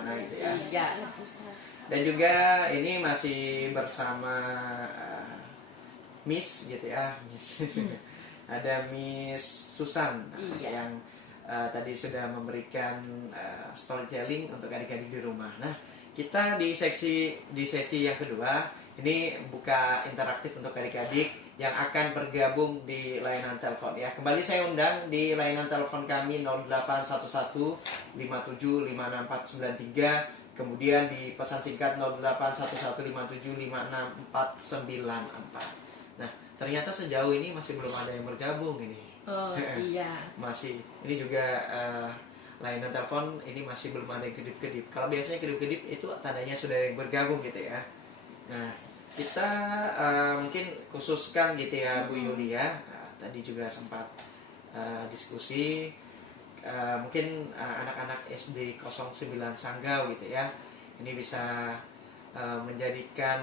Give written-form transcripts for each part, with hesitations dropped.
gimana gitu ya. Iya. Dan juga ini masih bersama Miss gitu ya, Miss. Ada Miss Susan Iya. yang tadi sudah memberikan storytelling untuk adik-adik di rumah. Nah, kita di sesi yang kedua ini buka interaktif untuk adik-adik yang akan bergabung di layanan telepon ya. Kembali saya undang di layanan telepon kami 0811 57569493. Kemudian di pesan singkat 081157569494. Nah, ternyata sejauh ini masih belum ada yang bergabung ini. Oh iya. Masih. Ini juga layanan telepon ini masih belum ada yang kedip-kedip. Kalau biasanya kedip-kedip itu tandanya sudah ada yang bergabung gitu ya. Nah, kita mungkin khususkan gitu ya Bu Yulia. Tadi juga sempat diskusi. Mungkin anak-anak SD 09 Sanggau gitu ya, ini bisa menjadikan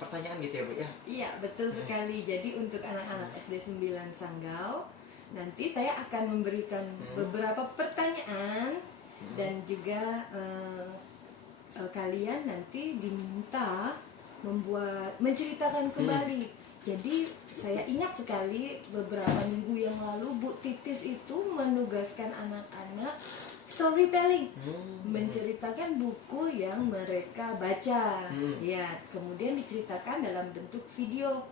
pertanyaan gitu ya Bu ya. Iya, betul sekali. Jadi untuk anak-anak SD 9 Sanggau, nanti saya akan memberikan beberapa pertanyaan dan juga kalian nanti diminta menceritakan kembali. Jadi saya ingat sekali beberapa minggu yang lalu Bu Titis itu menugaskan anak-anak storytelling, menceritakan buku yang mereka baca. Ya, kemudian diceritakan dalam bentuk video.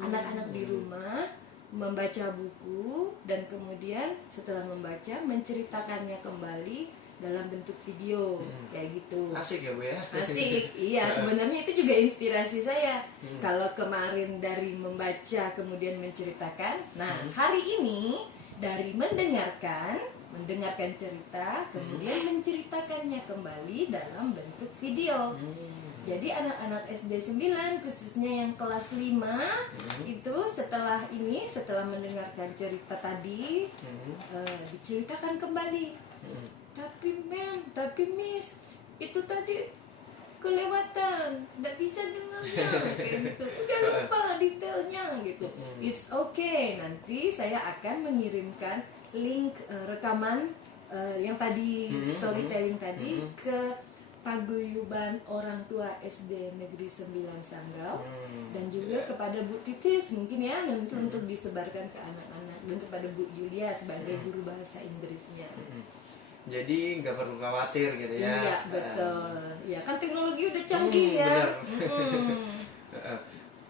Anak-anak di rumah membaca buku dan kemudian setelah membaca menceritakannya kembali dalam bentuk video, kayak gitu. Asik ya Bu ya. Asik, iya. Sebenarnya itu juga inspirasi saya. Kalau kemarin dari membaca kemudian menceritakan, nah hari ini dari mendengarkan cerita kemudian menceritakannya kembali dalam bentuk video. Jadi anak-anak SD 9 khususnya yang kelas 5 itu setelah mendengarkan cerita tadi diceritakan kembali. Tapi Miss, itu tadi kelewatan, nggak bisa dengarnya kayak gitu, udah lupa detailnya gitu. It's okay, nanti saya akan mengirimkan link rekaman yang tadi storytelling tadi ke Paguyuban Orang Tua SD Negeri 9 Sanggau dan juga kepada Bu Titis mungkin ya nanti untuk disebarkan ke anak-anak dan kepada Bu Yulia sebagai guru bahasa Inggrisnya. Jadi nggak perlu khawatir gitu ya. Iya betul. Ya kan teknologi udah canggih ya.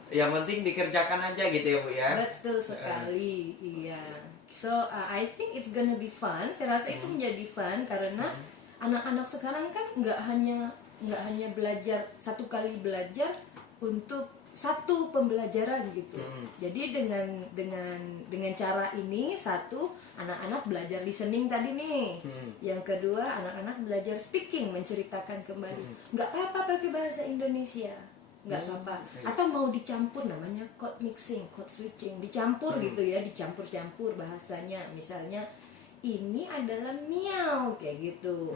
Yang penting dikerjakan aja gitu ya Bu ya. Betul sekali. Iya. So I think it's gonna be fun. Saya rasa itu menjadi fun karena anak-anak sekarang kan nggak hanya belajar satu kali belajar untuk satu pembelajaran gitu. Jadi dengan cara ini satu anak-anak belajar listening tadi nih. Yang kedua anak-anak belajar speaking, menceritakan kembali. Nggak apa-apa pakai bahasa Indonesia, nggak apa-apa. Atau mau dicampur namanya code mixing, code switching, dicampur gitu ya, dicampur-campur bahasanya. Misalnya ini adalah Miao kayak gitu.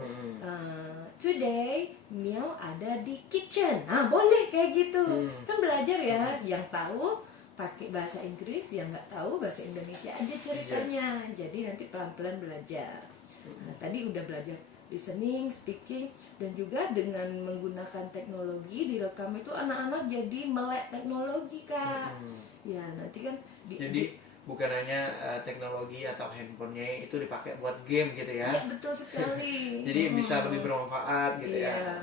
Today Miao ada di kitchen. Nah boleh kayak gitu. Kan belajar ya. Yang tahu pakai bahasa Inggris, yang nggak tahu bahasa Indonesia aja ceritanya. Jadi nanti pelan-pelan belajar. Nah, tadi udah belajar listening, speaking, dan juga dengan menggunakan teknologi direkam itu anak-anak jadi melek teknologi Kak. Ya nanti kan jadi bukan hanya teknologi atau handphonenya itu dipakai buat game gitu ya. Iya betul sekali. Jadi bisa lebih bermanfaat gitu ya.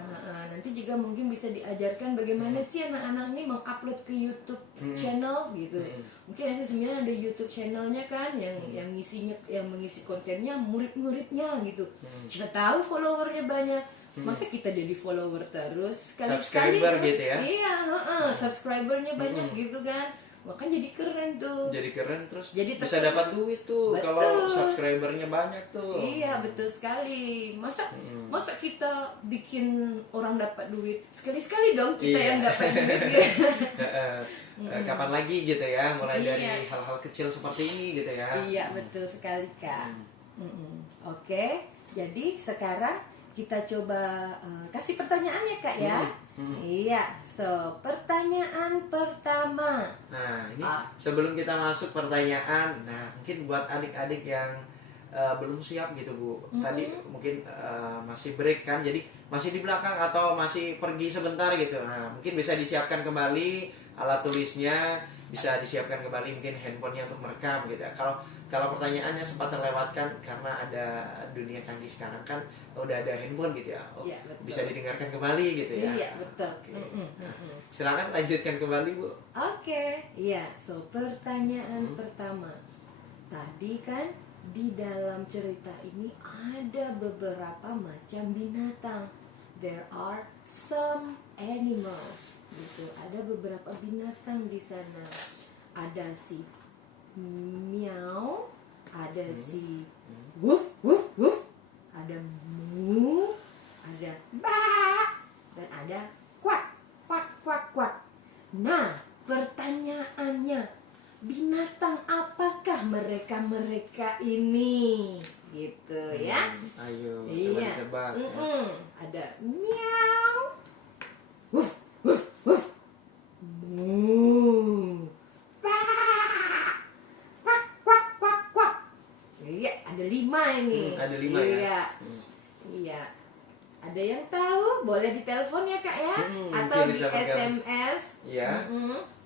Nanti juga mungkin bisa diajarkan bagaimana sih anak-anak ini mengupload ke YouTube channel gitu. Mungkin SD 9 ada YouTube channelnya kan yang mengisi kontennya murid-muridnya gitu. Sudah tahu followernya banyak. Masa kita jadi follower terus sekali-sekali subscriber gitu ya. Iya, subscribernya banyak gitu kan. Makanya jadi keren tuh. Jadi keren terus jadi bisa dapat duit tuh kalau subscribernya banyak tuh. Iya betul sekali. Masa kita bikin orang dapat duit sekali-sekali dong kita yang dapat duit. Kapan lagi gitu ya mulai dari hal-hal kecil seperti ini gitu ya. Iya betul sekali Kak. Oke, jadi sekarang kita coba kasih pertanyaan ya Kak ya. Iya, so pertanyaan pertama. Nah ini sebelum kita masuk pertanyaan, nah mungkin buat adik-adik yang belum siap gitu Bu. Tadi mungkin masih break kan, jadi masih di belakang atau masih pergi sebentar gitu. Nah mungkin bisa disiapkan kembali alat tulisnya, bisa disiapkan kembali mungkin handphonenya untuk merekam gitu ya. Kalau pertanyaannya sempat terlewatkan karena ada dunia canggih sekarang kan udah ada handphone gitu ya, Iya, betul. bisa didengarkan kembali gitu ya. Iya, betul. Oke. Silakan lanjutkan kembali Bu. Oke, iya. So pertanyaan pertama, tadi kan di dalam cerita ini ada beberapa macam binatang. There are some animals, gitu. Ada beberapa binatang di sana. Ada si miau, ada si woof woof woof, ada mu, ada ba, dan ada kuak kuak kuak kuak. Nah, pertanyaannya, binatang apakah mereka ini? Gitu ya. Ayo, coba Iya. ditebak. Ada miau, woof woof woof, mu, ba, kuak kuak kuak kuak. Iya, ada 5 ini. Ada 5 ya. Iya. Iya. Ada yang tahu? Boleh ditelepon ya Kak ya? Atau mungkin di bisa bergabung. SMS. Iya.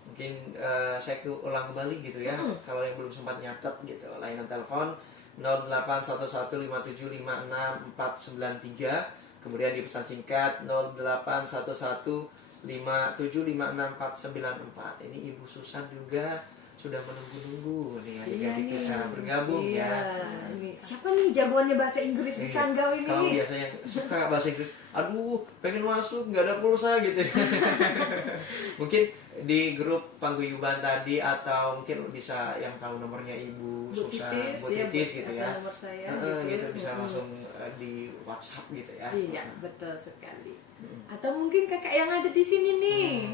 Mungkin saya ulang kembali gitu ya. Kalau yang belum sempat nyatet gitu, layanan telepon 081157564493. Kemudian di pesan singkat 081157564494. Ini Ibu Susan juga sudah menunggu-nunggu nih adik-adik Iya bisa nih. bergabung Iya. ya. Ini siapa nih jagoannya bahasa Inggris di Iya. Sanggau ini? Kalau biasanya suka bahasa Inggris, aduh pengen masuk nggak ada pulsa gitu. Mungkin di grup paguyuban tadi atau mungkin bisa yang tahu nomornya Ibu Bu Susan, Titis, Bu ya, Titis Bu, gitu atau ya. nomor saya, Gitu bisa langsung di WhatsApp gitu ya. Iya, betul sekali. Atau mungkin kakak yang ada di sini nih.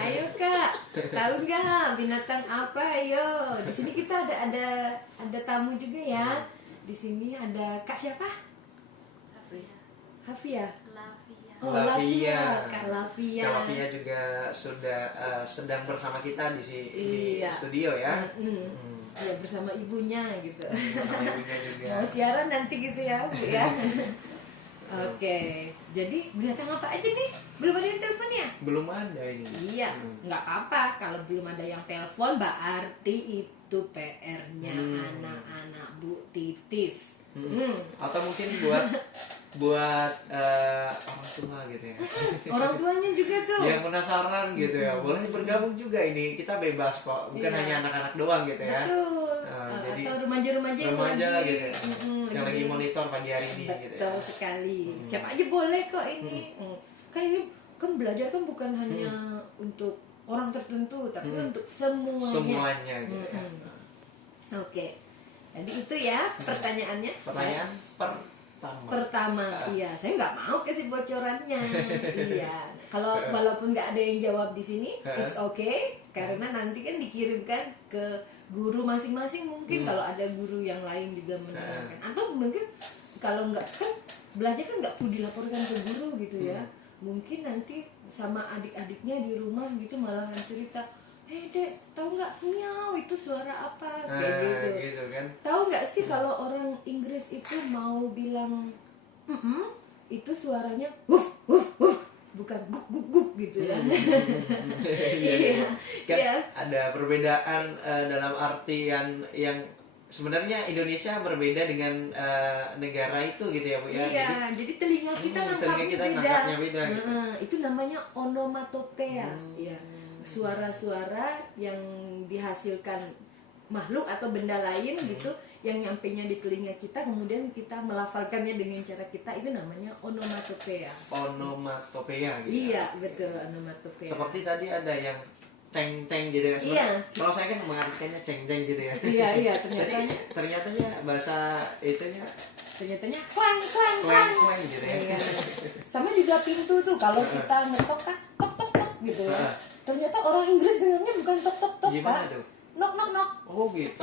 Ayo Kak, tahu nggak binatang apa? Ayo, di sini kita ada tamu juga ya. Di sini ada Kak siapa? Hafia. Oh, Lavia. Kak Lavia. Kak Lavia juga sudah sedang bersama kita di Iya. studio ya. Ya bersama ibunya gitu. Bersama ibunya juga. Mau siaran nanti gitu ya, Bu ya. Oke, jadi binatang apa aja nih? Belum ada yang teleponnya? Belum ada ini. Iya, nggak apa-apa. Kalau belum ada yang telepon, berarti itu PR-nya anak-anak Bu Titis. Atau mungkin buat orang tua gitu ya. Orang tuanya juga tuh. Yang penasaran gitu ya, boleh bergabung juga ini. Kita bebas kok, bukan Iya. hanya anak-anak doang gitu ya. Betul. Jadi atau remaja-remaja yang remaja lagi, gitu ya. Yang lagi monitor pagi hari ini gitu ya. Betul sekali. Siapa aja boleh kok ini. Kan ini kan belajar kan bukan hanya untuk orang tertentu, tapi untuk semuanya. Semuanya gitu ya. Oke. Jadi itu ya pertanyaannya. Pertanyaan Pertama, iya, saya nggak mau kasih bocorannya. Iya, kalau walaupun nggak ada yang jawab di sini, it's okay, karena nanti kan dikirimkan ke guru masing-masing. Mungkin kalau ada guru yang lain juga mendengarkan, atau mungkin kalau nggak kan belajar kan nggak perlu dilaporkan ke guru gitu ya. Mungkin nanti sama adik-adiknya di rumah gitu malahan cerita, Dek, tahu nggak miau itu suara apa? Kayak gitu. kan. Tahu nggak sih kalau orang Inggris itu mau bilang itu suaranya wuf wuf wuf, bukan guk guk guk gitu ya. Iya. Kan Iya. ada perbedaan dalam artian yang sebenarnya Indonesia berbeda dengan negara itu gitu ya Bu ya. Iya, jadi telinga kita telinga nangkapnya kita nangkapnya beda gitu. Itu namanya onomatopea. Ya, suara-suara yang dihasilkan makhluk atau benda lain gitu yang nyampenya di telinga kita, kemudian kita melafalkannya dengan cara kita, itu namanya onomatopea. Onomatopea gitu. Iya, betul, onomatopea. Seperti tadi ada yang ceng-ceng gitu ya. Iya. Kalau saya kan mengartikannya ceng-ceng gitu ya. Iya, Ternyatanya bahasa itunya ternyatanya klang klang klang klang gitu ya. Iya. Sama juga pintu tuh, kalau kita ngetok kan tok tok tok gitu ya. Ternyata orang Inggris dengarnya bukan tok tok tok, Gimana Pak. tuh? Nok nok nok. Oh gitu.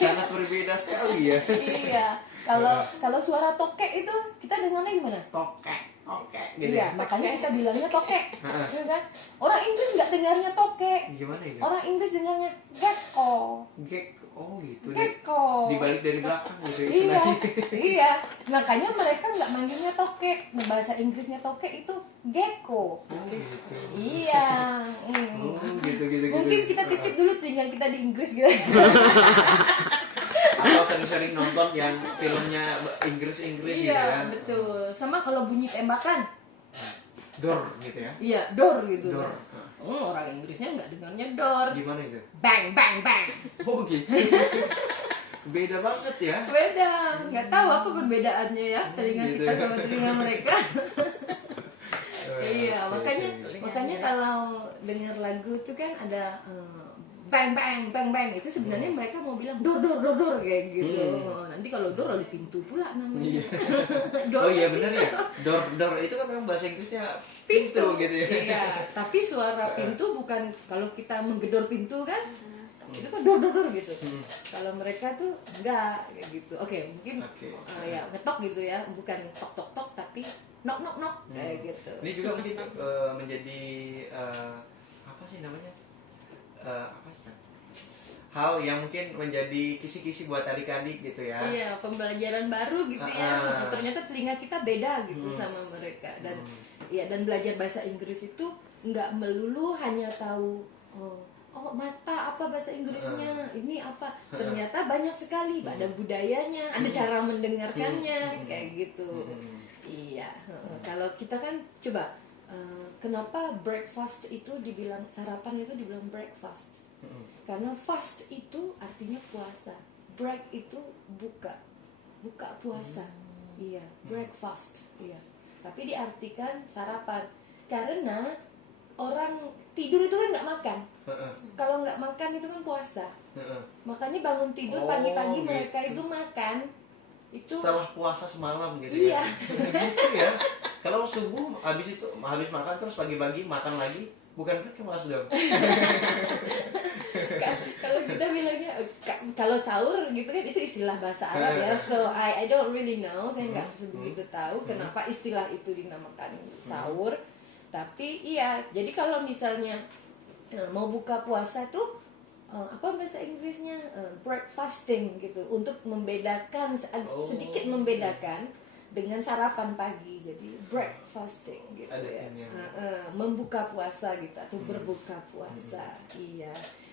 Sangat berbeda sekali ya. Iya. Kalau suara tokek itu kita dengarnya gimana? Tokek. tokek gitu. Iya, makanya kita bilangnya tokek. Ya kan? Orang Inggris nggak dengarnya tokek. Gimana itu? Orang Inggris dengarnya gecko. Oh gitu. Gecko. Dibalik dari belakang gitu Iya, istilahnya. iya. Makanya mereka nggak manggilnya tokek. Bahasa Inggrisnya tokek itu gecko. Oh gitu. Iya. Oh gitu. Mungkin kita titip dulu telinga kita di Inggris gitu. Atau sering-sering nonton yang filmnya Inggris gitu Iya, kan. betul. Sama kalau bunyi tembakan. Door gitu ya. Iya, door gitu. Door. Orang Inggrisnya nggak dengarnya door. Gimana itu? Bang, bang, bang. Oh gitu. Beda banget ya. Beda. Nggak tahu apa perbedaannya ya telinga Gitu kita ya. sama telinga mereka. Iya, Oke, makanya kalau dengar lagu tuh kan ada bang bang bang bang itu sebenarnya mereka mau bilang dor dor dor dor kayak gitu. Nanti kalau dor lalu pintu pula namanya. Iya. Oh Dor iya itu- benar ya. Door itu kan memang bahasa Inggrisnya pintu gitu ya. Iya, tapi suara pintu bukan kalau kita menggedor pintu kan. Itu kan dor dor dor gitu. Kalau mereka tuh enggak kayak gitu. Oke, mungkin Oke. ya ngetok gitu ya, bukan tok tok tok tapi nok nok nok kayak gitu. Ini juga mungkin menjadi apa sih namanya? Apa sih? Hal yang mungkin menjadi kisi-kisi buat adik-adik gitu ya. Iya, pembelajaran baru gitu ya. Ternyata telinga kita beda gitu sama mereka dan ya dan belajar bahasa Inggris itu nggak melulu hanya tahu oh mata apa bahasa Inggrisnya, ini apa. Ternyata banyak sekali, ada budayanya, ada cara mendengarkannya kayak gitu. Iya, kalau kita kan coba kenapa breakfast itu dibilang sarapan itu dibilang breakfast? Karena fast itu artinya puasa, break itu buka puasa. Iya, breakfast. Iya. Tapi diartikan sarapan karena orang tidur itu kan nggak makan. Kalau nggak makan itu kan puasa. Makanya bangun tidur pagi-pagi mereka gitu. itu makan. Itu Setelah puasa semalam gitu Iya. ya. Gitu ya. Kalau subuh habis makan terus pagi-pagi makan lagi, bukan breakfast dong. kalau kita bilangnya kalau sahur gitu kan itu istilah bahasa Arab ya. So I don't really know, saya nggak begitu tahu kenapa istilah itu dinamakan sahur. Tapi iya, jadi kalau misalnya mau buka puasa tuh apa bahasa Inggrisnya breakfasting gitu untuk membedakan sedikit membedakan dengan sarapan pagi. Jadi breakfasting gitu Ada ya. timnya. Membuka puasa gitu atau berbuka puasa. Iya.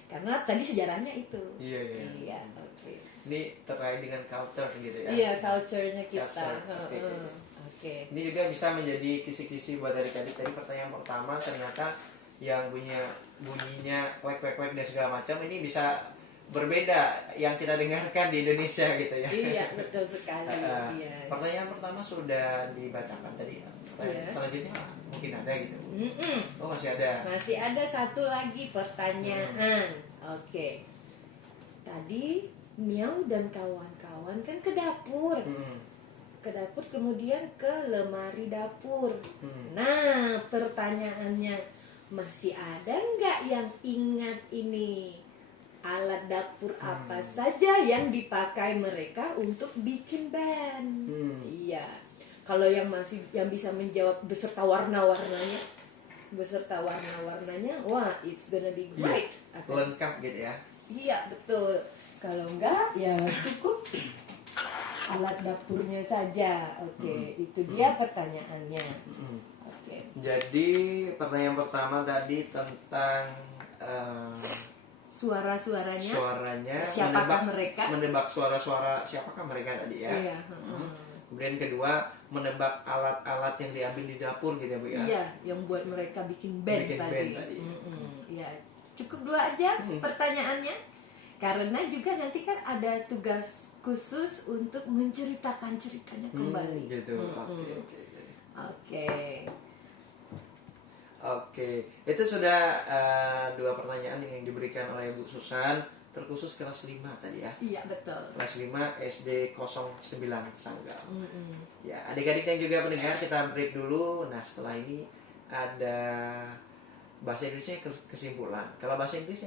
Karena tadi sejarahnya itu. Iya. Iya, oke. Ini terkait dengan culture gitu ya. Iya, culture-nya kita. Culture, Oke. Ini juga bisa menjadi kisi-kisi buat adik-adik. Tadi pertanyaan pertama ternyata yang bunyinya kwek dan segala macam ini bisa berbeda yang kita dengarkan di Indonesia gitu ya. Iya, betul sekali. Iya. Pertanyaan pertama sudah dibacakan tadi. Pertanyaan Iya. selanjutnya mungkin ada gitu. Mm-mm. Oh masih ada. Masih ada satu lagi pertanyaan. Oke. Tadi Miau dan kawan-kawan kan ke dapur. Ke dapur kemudian ke lemari dapur. Nah, pertanyaannya masih ada nggak yang ingat ini? Alat dapur apa saja yang dipakai mereka untuk bikin band? Iya. Kalau yang bisa menjawab beserta warna-warnanya, wah, it's gonna be great. Lengkap gitu ya. Iya, betul. Kalau enggak, ya cukup alat dapurnya saja. Oke, itu dia pertanyaannya. Oke. Jadi pertanyaan pertama tadi tentang Suaranya menebak, siapakah mereka? menebak suara-suara siapakah mereka tadi ya. Iya. Kemudian kedua menebak alat-alat yang diambil di dapur gitu ya Bu ya. Iya, yang buat mereka bikin band Bikin tadi. band tadi. Iya, cukup dua aja pertanyaannya. Karena juga nanti kan ada tugas khusus untuk menceritakan ceritanya kembali. Gitu. Oke. Itu sudah dua pertanyaan yang diberikan oleh Bu Susan terkhusus kelas 5 tadi ya. Iya, betul. Kelas 5 SD 09 Sanggau. Ya, adik-adik dan juga pendengar kita break dulu. Nah, setelah ini ada bahasa Inggrisnya kesimpulan. Kalau bahasa Inggrisnya